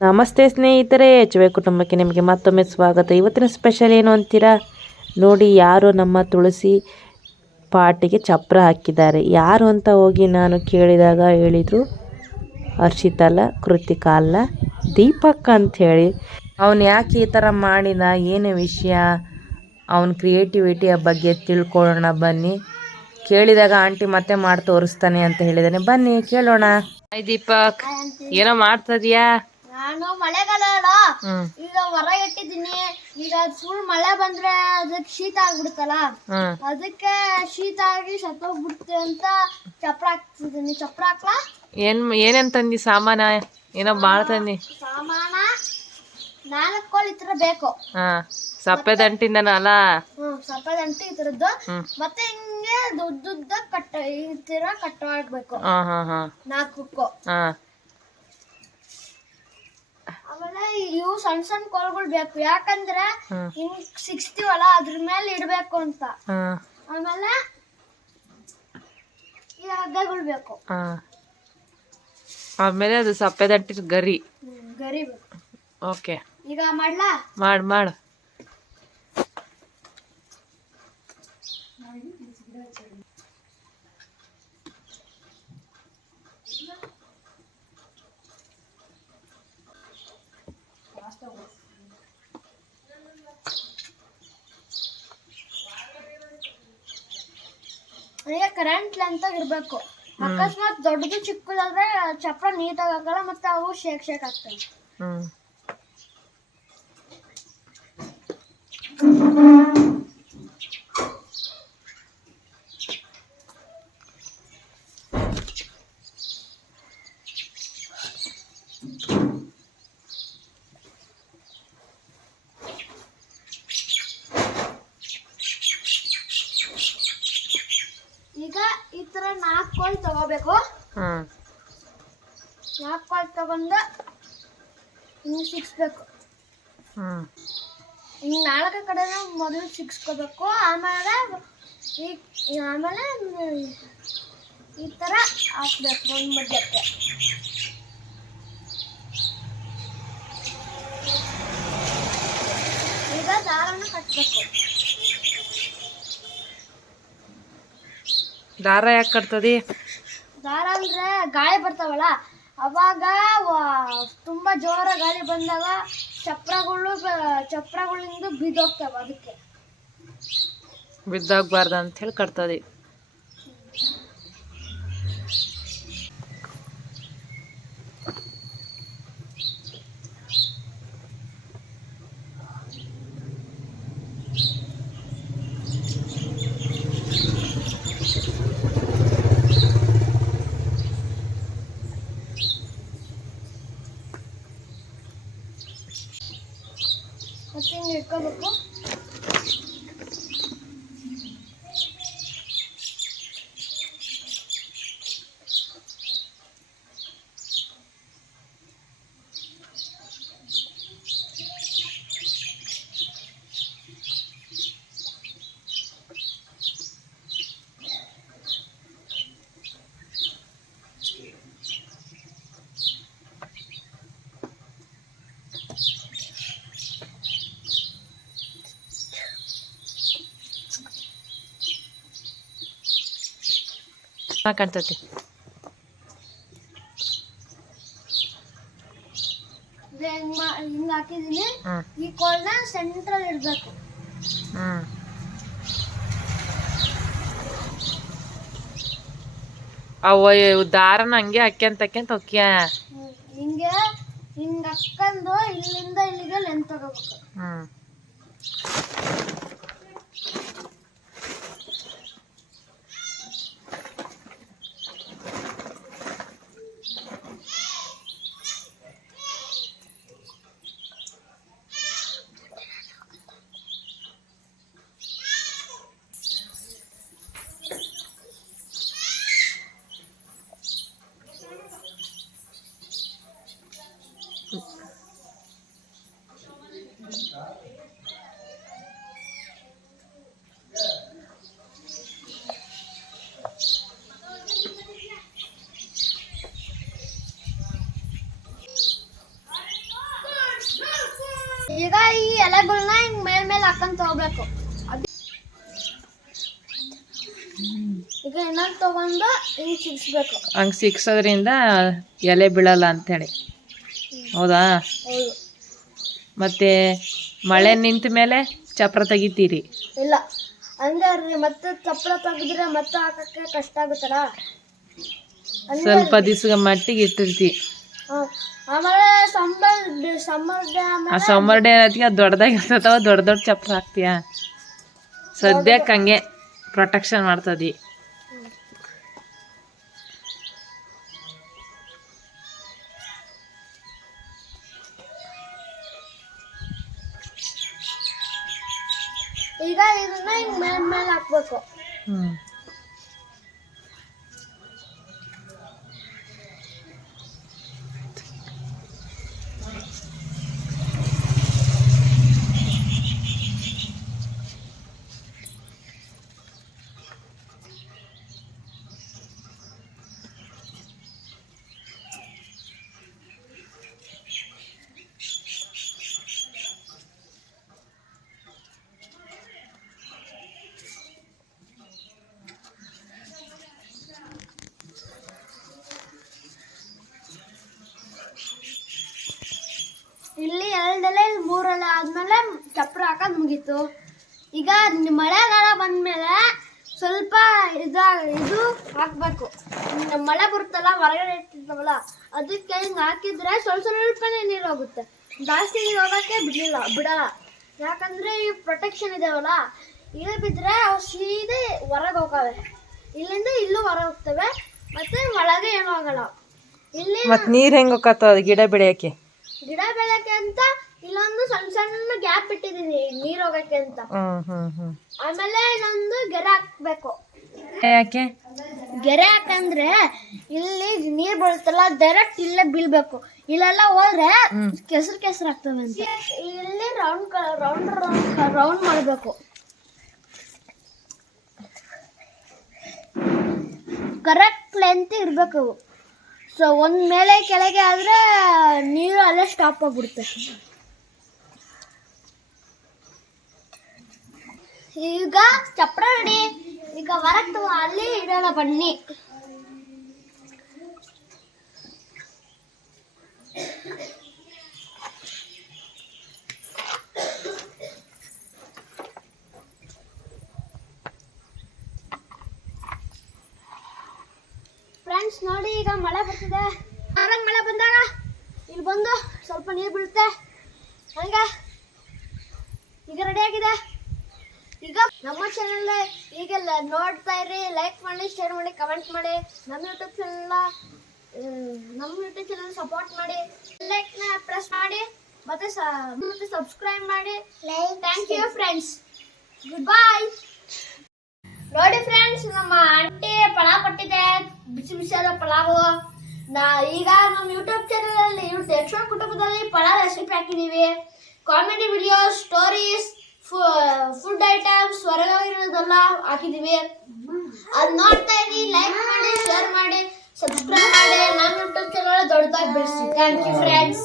ನಮಸ್ತೆ ಸ್ನೇಹಿತರೆ, H Y ಕುಟುಂಬಕ್ಕೆ ನಿಮಗೆ ಮತ್ತೊಮ್ಮೆ ಸ್ವಾಗತ. ಇವತ್ತಿನ ಸ್ಪೆಷಲ್ ಏನು ಅಂತೀರಾ? ನೋಡಿ, ಯಾರು ನಮ್ಮ ತುಳಸಿ ಪಾಟಿಗೆ ಚಪ್ರ ಹಾಕಿದ್ದಾರೆ. ಯಾರು ಅಂತ ಹೋಗಿ ನಾನು ಕೇಳಿದಾಗ ಹೇಳಿದರು, ಹರ್ಷಿತಲ್ಲ, ಕೃತಿಕ ಅಲ್ಲ, ದೀಪಕ್ ಹೇಳಿ. ಅವನು ಯಾಕೆ ಈ ಥರ ಮಾಡಿದ? ಏನು ವಿಷಯ? ಅವನ ಕ್ರಿಯೇಟಿವಿಟಿಯ ಬಗ್ಗೆ ತಿಳ್ಕೊಳ್ಳೋಣ ಬನ್ನಿ. ಕೇಳಿದಾಗ ಆಂಟಿ ಮತ್ತೆ ಮಾಡಿ ತೋರಿಸ್ತಾನೆ ಅಂತ ಹೇಳಿದಾನೆ. ಬನ್ನಿ, ಕೇಳೋಣ. ಹಾಯ್ ದೀಪಕ್. ಏನೋ ಮಾಡ್ತದ್ಯಾ ನಾನು ಮಳೆಗಾಲ ಈಗ ಹೊರ ಇಟ್ಟಿದ್ದೀನಿ. ಈಗ ಫುಲ್ ಮಳೆ ಬಂದ್ರೆ ಅದಕ್ಕೆ ಶೀತ ಆಗ್ಬಿಡುತ್ತಲ್ಲ? ಅದಕ್ಕೆ ಶೀತ ಆಗಿ ಸತ್ತೋಗ್ಬಿಡುತ್ತೆ ಅಂತ ಚಪ್ರ ಹಾಕ್ತಿದ್ದೀನಿ. ಚಪ್ರ ಹಾಕ್ಲಾ? ಏನ್ ಏನೇನ್ ತಂದಿ ಸಾಮಾನ? ಏನೋ ಬಾಳ ತಂದಿ. ಸಾಮಾನ ನಾಲ್ಕು ಕೋಲ್ ಇತರ ಬೇಕು. ಹಾ ಸಪ್ಪೆ ದಂಟಿಂದನ ಅಲ್ಲ? ಹ್ಮ್ ದಂಟಿ ಇತರದ್ದು ಮತ್ತೆ ಹಿಂಗೆ ದೊಡ್ಡ ಕಟ್ ಈ ತರ ಕಟ್ ಮಾಡ್ಬೇಕು. ಹಾ. ಆಮೇಲೆ ಇವು ಸಣ್ಣ ಸಣ್ಣ ಕೋಲ್ಗಳು ಬೇಕು. ಯಾಕಂದ್ರೆ. ಹಿಂಗ್ ಸಿಕ್ಸ್ತೀವಲ್ಲ ಅದ್ರ ಮೇಲೆ ಇಡ್ಬೇಕು ಅಂತ. ಹಾ. ಆಮೇಲೆ ಈ ಹಗ್ಗಗಳು ಬೇಕು. ಹಾ. ಆಮೇಲೆ ಅದು ಸಪ್ಪೆ ದಂಟಿನ ಗರಿ. ಹ್ಮ್, ಗರಿ ಬೇಕು. ಓಕೆ. ಈಗ ಮಾಡ್ಲಾ? ಮಾಡ್ ಮಾಡು. ಈಗ ಕರೆಂಟ್ ಲೆಂತ್ ಇರ್ಬೇಕು. ಅಕಸ್ಮಾತ್ ದೊಡ್ಡದು ಚಿಕ್ಕದಾದ್ರೆ ಚಪ್ರ ನೀಟಾಗಿ ಆಗಲ್ಲ ಮತ್ತೆ ಅವು ಶೇಕ್ ಶೇಕ್ ಆಗ್ತವೆ ಈಗ ಈ ತರ ನಾಲ್ಕು ಕೋಲ್ ತಗೋಬೇಕು? ಹ್ಮ್ ನಾಲ್ಕು ಕಾಲ್ ತಗೊಂಡು ಹಿಂಗೆ ಸಿಕ್ಸ್ಬೇಕು. ಹ್ಮ್ ಹಿಂಗೆ ನಾಲ್ಕು ಕಡೆನೂ ಮೊದಲು ಸಿಕ್ಸ್ಕೋಬೇಕು. ಆಮೇಲೆ ಈ ಈ- ಆಮೇಲೆ ಈ ಥರ ಹಾಕ್ಬೇಕು ಒಂದು ಮಧ್ಯಕ್ಕೆ. ಈಗ ದಾರನ ಕಟ್ಟಬೇಕು ದಾರ ಯಾಕೆ ಕಟ್ತದಿ? ದಾರ ಅಂದ್ರೆ ಗಾಳಿ ಬರ್ತಾವಲ್ಲ, ಅವಾಗ ತುಂಬಾ ಜೋರ ಗಾಳಿ ಬಂದಾಗ ಚಪ್ರಗಳು ಚಪ್ರಗಳಿಂದ ಬಿದ್ದೋಗ್ತಾವ ಅದಕ್ಕೆ. ಬಿದ್ದೋಗ್ಬಾರ್ದು ಅಂತ ಹೇಳಿ ಕಟ್ತದಿ ಮತ್ತೆ ಹಿಂಗೆ ಇಟ್ಕೋಬೇಕು ಕಾಣ್ತತಿ ಇದು ಹೆಂಗ್ ಕಾಣ್ತೈತಿ. ಹಿಂಗೆ ಹಾಕಿದ್ದೀನಿ ಈ ಕೋಲ್ನ ಸೆಂಟ್ರಲ್ ಇಡಬೇಕು. ಹ್ಮ್ ಅವ ದಾರನ ಹಂಗೆ ಹಾಕ್ಯಂತ ಹಾಕ್ಯಂತ ಹೊಕ್ಯ? ಹಿಂಗೆ ಹಿಂಗ್ ಹಾಕೊಂಡು ಇಲ್ಲಿಂದ ಇಲ್ಲಿಗೆ ಲೆಂತ್ ತಗೋಬೇಕು. ಹ್ಮ್ ಈ ಎಲೆಗಳನ್ನ ಹಿಂಗ್ ಮೇಲ್ ಮೇಲೆ ಹಾಕೊಂಡ್ ಹೋಗ್ಬೇಕು ಅದ್- ಈಗ ಇನ್ನೊಂದು ತಗೊಂಡು ಹಿಂಗ್ ಸಿಗಿಸ್ಬೇಕು. ಹಂಗೆ ಸಿಕ್ಸೋದ್ರಿಂದ ಎಲೆ ಬೀಳಲ್ಲ ಅಂತೇಳಿ ಹೌದಾ? ಹೌದು. ಮತ್ತೆ ಮಳೆ ನಿಂತ ಮೇಲೆ ಚಪ್ರ ತೆಗಿತೀರಿ. ಇಲ್ಲ. ಹಂಗಾರ್ರಿ ಮತ್ತೆ ಚಪ್ರ ತೆಗೆದ್ರೆ ಮತ್ತೆ ಹಾಕಕ್ಕೆ ಕಷ್ಟ ಆಗುತ್ತಲ್ಲ? ಸ್ವಲ್ಪ ದಿವ್ಸ ಮಟ್ಟಿಗೆ ಇಟ್ಟಿರ್ತಿ. ಸಂಬಳ ಸಮ್ಮರ್ ಡೇ ಆ ಅದು ಸಮ್ಮರ್ ಡೇ ಅದಕ್ಕೆ ದೊಡ್ಡದಾಗಿರ್ತದವ ದೊಡ್ಡ ದೊಡ್ಡ ಚಪ್ಪರ ಹಾಕ್ತೀಯ? ಸದ್ಯಕ್ಕೆ ಹಂಗೆ ಪ್ರೊಟೆಕ್ಷನ್ ಮಾಡ್ತದಿ. ಈಗ ಇದನ್ನ ಹಿಂಗ್ ಮೇಲ್ ಮೇಲೆ ಹಾಕ್ಬೇಕು. ಹ್ಮ್. ಆದ್ಮೇಲೆ ಚಪ್ರ ಹಾಕೋದು ಮುಗೀತು. ಈಗ ಮಳೆಗಾಲ ಬಂದಮೇಲೆ ಸ್ವಲ್ಪ ಇದು ಇದು ಹಾಕ್ಬೇಕು. ಮಳೆ ಬರುತ್ತಲ್ಲ ಹೊರಗಡೆ ಇಟ್ಟಿರ್ತಾವಲ್ಲ ಅದಕ್ಕೆ ಹಿಂಗೆ ಹಾಕಿದ್ರೆ ಸ್ವಲ್ಪ ಸ್ವಲ್ಪನೇ ನೀರು ಹೋಗುತ್ತೆ. ಜಾಸ್ತಿ ನೀರು ಹೋಗೋಕ್ಕೆ ಬಿಡಲಿಲ್ಲ ಬಿಡಲ್ಲ. ಯಾಕಂದ್ರೆ ಈ ಪ್ರೊಟೆಕ್ಷನ್ ಇದಾವಲ್ಲ ಇಲ್ಲಿ ಬಿದ್ದರೆ ಅವು ಸೀದೆ ಹೊರಗೆ ಹೋಗವೆ. ಇಲ್ಲಿಂದ ಇಲ್ಲೂ ಹೊರಗೆ ಹೋಗ್ತವೆ ಮತ್ತೆ ಒಳಗೆ ಏನೂ ಆಗಲ್ಲ. ಇಲ್ಲಿ ಮತ್ತೆ ನೀರು ಹೆಂಗೆ ಹೋಗತ್ತ ಗಿಡ ಬೆಳೆಯೋಕ್ಕೆ? ಗಿಡ ಬೆಳೆಯೋಕ್ಕೆ ಅಂತ ಇಲ್ಲೊಂದು ಸಣ್ಣ ಸಣ್ಣ ಗ್ಯಾಪ್ ಇಟ್ಟಿದ್ದೀನಿ ನೀರ್ ಹೋಗಕ್ಕೆ ಅಂತ. ಹ್ಮ್ ಹ್ಮ್ ಹ್ಮ್. ಆಮೇಲೆ ಇನ್ನೊಂದು ಗೆರೆ ಹಾಕ್ಬೇಕು. ಯಾಕೆ? ಗೆರೆ ಹಾಕಂದ್ರೆ ಇಲ್ಲಿ ನೀರ್ ಬರುತ್ತಲ್ಲ ಡೈರೆಕ್ಟ್ ಇಲ್ಲೇ ಬೀಳ್ಬೇಕು. ಇಲ್ಲೆಲ್ಲ ಹೋದ್ರೆ ಕೆಸರು ಕೆಸರು ಆಗ್ತವೆ ಅಂತ. ಇಲ್ಲಿ ರೌಂಡ್ ರೌಂಡ್ ರೌಂಡ್ ರೌಂಡ್ ಮಾಡಬೇಕು. ಕರೆಕ್ಟ್ ಲೆಂತ್ ಇರ್ಬೇಕು. ಅವು ಸೊ ಒಂದ್ ಮೇಲೆ ಕೆಳಗೆ ಆದ್ರೆ ನೀರು ಅಲ್ಲೇ ಸ್ಟಾಪ್ ಆಗ್ಬಿಡುತ್ತೆ. ಈಗ ಚಪ್ರ ರೆಡಿ ಈಗ ಹೊರಗ್ ಅಲ್ಲಿ ಇಡೋಣ ಬನ್ನಿ. ಫ್ರೆಂಡ್ಸ್ ನೋಡಿ ಈಗ ಮಳೆ ಬರ್ತಿದೆ. ಆರಾಗ ಮಳೆ ಬಂದಾಗ? ಇಲ್ಲಿ ಬಂದು ಸ್ವಲ್ಪ ನೀರು ಬೀಳುತ್ತೆ. ಹಂಗ? ಈಗ ರೆಡಿ ಆಗಿದೆ? ಈಗ ನಮ್ಮ ಚಾನಲ್ ಈಗೆಲ್ಲ ನೋಡ್ತಾ ಇರಿ ಲೈಕ್ ಮಾಡಿ ಶೇರ್ ಮಾಡಿ ಕಮೆಂಟ್ ಮಾಡಿ. ನಮ್ಮ ಯೂಟ್ಯೂಬ್ ಚಾನೆಲ್ ನಮ್ಮ ಯೂಟ್ಯೂಬ್ ಚಾನಲ್ ಸಪೋರ್ಟ್ ಮಾಡಿ. ಲೈಕ್ನ ಪ್ರೆಸ್ ಮಾಡಿ. ಮತ್ತೆ ಮತ್ತೆ ಸಬ್ಸ್ಕ್ರೈಬ್ ಮಾಡಿ. Thank you friends good bye ನೋಡಿ ಫ್ರೆಂಡ್ಸ್ ನಮ್ಮ ಆಂಟಿ ಪಲಾವ್ ಕೊಟ್ಟಿದೆ. ಬಿಸಿ ಬಿಸಿಯಾದ ಪಲಾವು ನಾ ಈಗ ನಮ್ಮ ಯೂಟ್ಯೂಬ್ ಚಾನಲ್ ಅಲ್ಲಿ ಯಕ್ಷಣ ಕುಟುಂಬದಲ್ಲಿ ಪಲಾವ್ ರೆಸಿಪಿ ಹಾಕಿದೀವಿ. Comedy video stories food items ಹೊರಗಾಗಿರೋದೆಲ್ಲ ಹಾಕಿದೀವಿ. ಅದ್ ನೋಡ್ತಾ ಇರಿ ಲೈಕ್ ಮಾಡಿ ಶೇರ್ ಮಾಡಿ ಸಬ್ಸ್ಕ್ರೈಬ್ ಮಾಡಿ. ನಾನು ಯೂಟ್ಯೂಬ್ ಚಾನಲ್ ದೊಡ್ಡದಾಗಿ ಬೆಳೆಸಿ ಥ್ಯಾಂಕ್ ಯು ಫ್ರೆಂಡ್ಸ್